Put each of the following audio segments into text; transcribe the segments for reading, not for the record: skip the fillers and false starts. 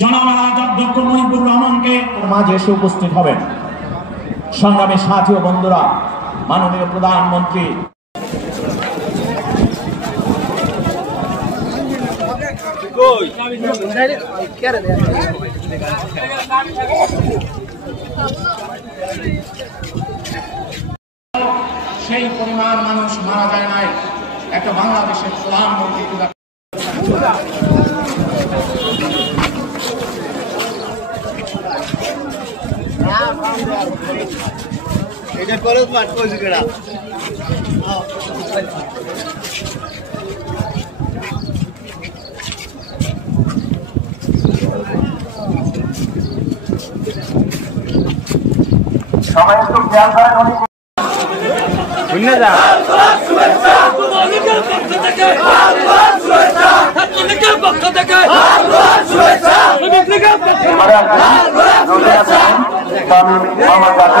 জননেতা ডক্টর মনিবুর রহমানকে মাঝে এসে উপস্থিত হবেন। সংগ্রামী সাথী ও বন্ধুরা, মাননীয় প্রধানমন্ত্রী সেই পরিমাণ মানুষ মারা যায় নাই একটা বাংলাদেশের প্রধানমন্ত্রী এটা করে মাঠ কইছি কেডা সবাই একটু খেয়াল করেন উনি শুনে যা শুভেচ্ছা তোমাদের পক্ষ থেকে শুভেচ্ছা ছাত্রলীগের পক্ষ থেকে শুভেচ্ছা শ্রমিকলীগের পক্ষ থেকে শুভেচ্ছা আমি আমার কাছে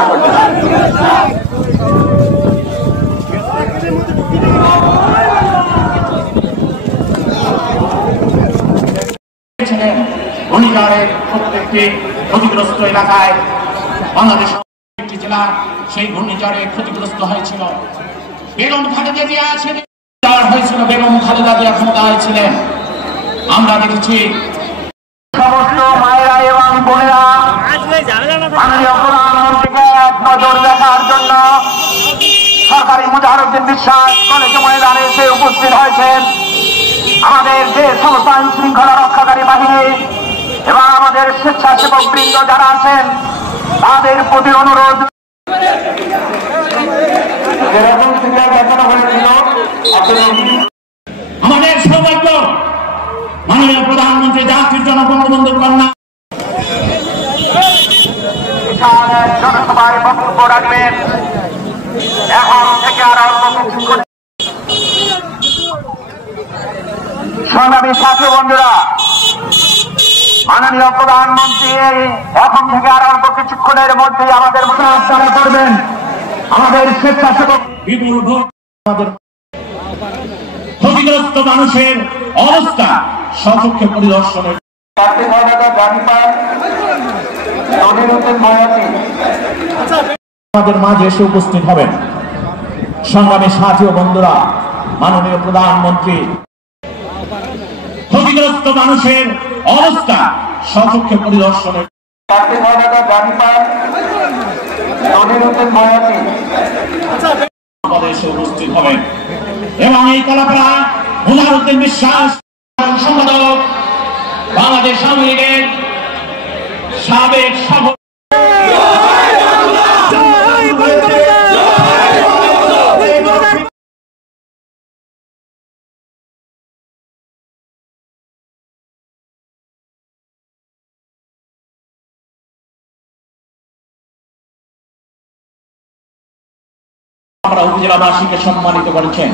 ঘূর্ণিঝড়ের প্রত্যেকটি ক্ষতিগ্রস্ত এলাকায় বাংলাদেশ একটি জেলা সেই ঘূর্ণিঝড়ে ক্ষতিগ্রস্ত হয়েছিল। বেগম খালেদা জিয়া হয়েছিল, বেগম খালেদা জিয়া ক্ষমতায় ছিলেন। আমরা দেখেছি সমস্ত মায়েরা এবং বোনেরা মাননীয় প্রধানমন্ত্রীকে এক নজর দেখার জন্য সরকারি মুজাহিদুদ্দিন বিশ্বাস কলেজ ময়দানে এসে উপস্থিত হয়েছেন। আমাদের যে সমস্ত আইন শৃঙ্খলা রক্ষাকারী বাহিনী এবং আমাদের স্বেচ্ছাসেবক বৃন্দ যারা আছেন তাদের প্রতি অনুরোধ আমাদের সৌভাগ্য মাননীয় প্রধানমন্ত্রী জাতির জন্য বঙ্গবন্ধুর কন্যা জনসভায় বক্তব্য রাখবেন। এখন থেকে আর সংগ্রামী সাথী বন্ধুরা, মাননীয় প্রধানমন্ত্রী এখন থেকে আর অল্প কিছুক্ষণের মধ্যে আমাদের আলোচনা করবেন। আমাদের স্বেচ্ছাসেবক বিপুল ভোট আমাদের ক্ষতিগ্রস্ত মানুষের অবস্থা সচক্ষে পরিদর্শনের আমাদের মাঝে এসে উপস্থিত হবেন। সংগ্রামী সাথী ও বন্ধুরা, মাননীয় প্রধানমন্ত্রী ক্ষতিগ্রস্ত মানুষের অবস্থা সচক্ষে পরিদর্শনের এসে উপস্থিত হবেন এবং এই কলাপাড়া মুজাহিদুদ্দিন বিশ্বাস সম্পাদক বাংলাদেশ আওয়ামী লীগের সাবেক সভাপতি আমরা উপজেলাবাসীকে সম্মানিত করেছেন।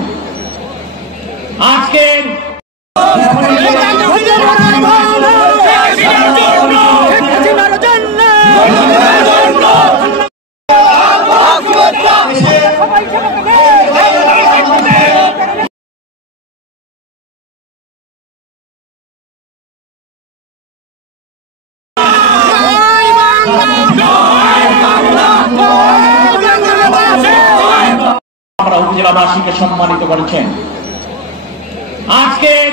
আজকের আমরা উপজেলাবাসীকে সম্মানিত করেছেন। আজকের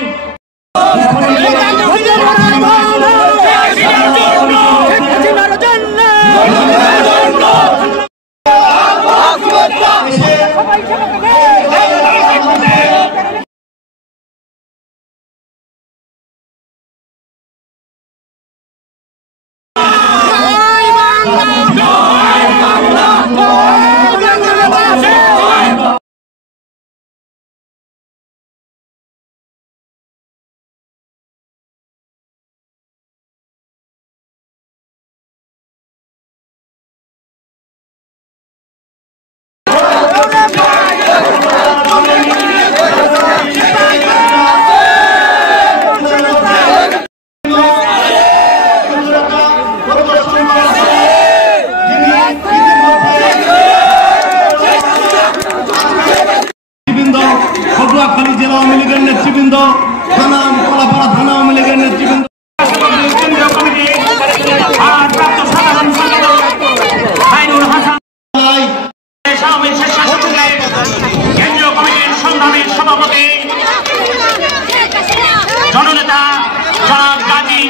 জনাব গাজী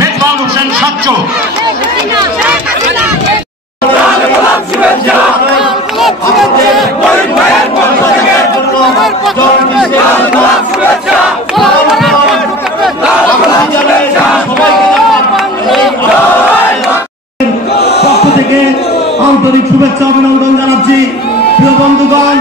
মেজবাউল হোসেন সচ্চ। পক্ষ থেকে আন্তরিক শুভেচ্ছা অভিনন্দন জানাচ্ছি। প্রিয় বন্ধুগণ,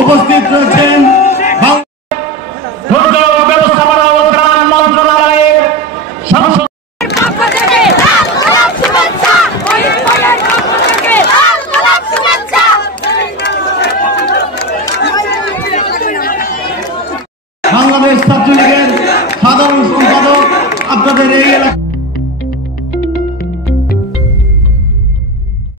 উপস্থিত রয়েছেন ব্যবস্থাপনা ও ত্রাণ মন্ত্রণালয়ের বাংলাদেশ ছাত্রলীগের সাধারণ সম্পাদক আপনাদের এই এলাকা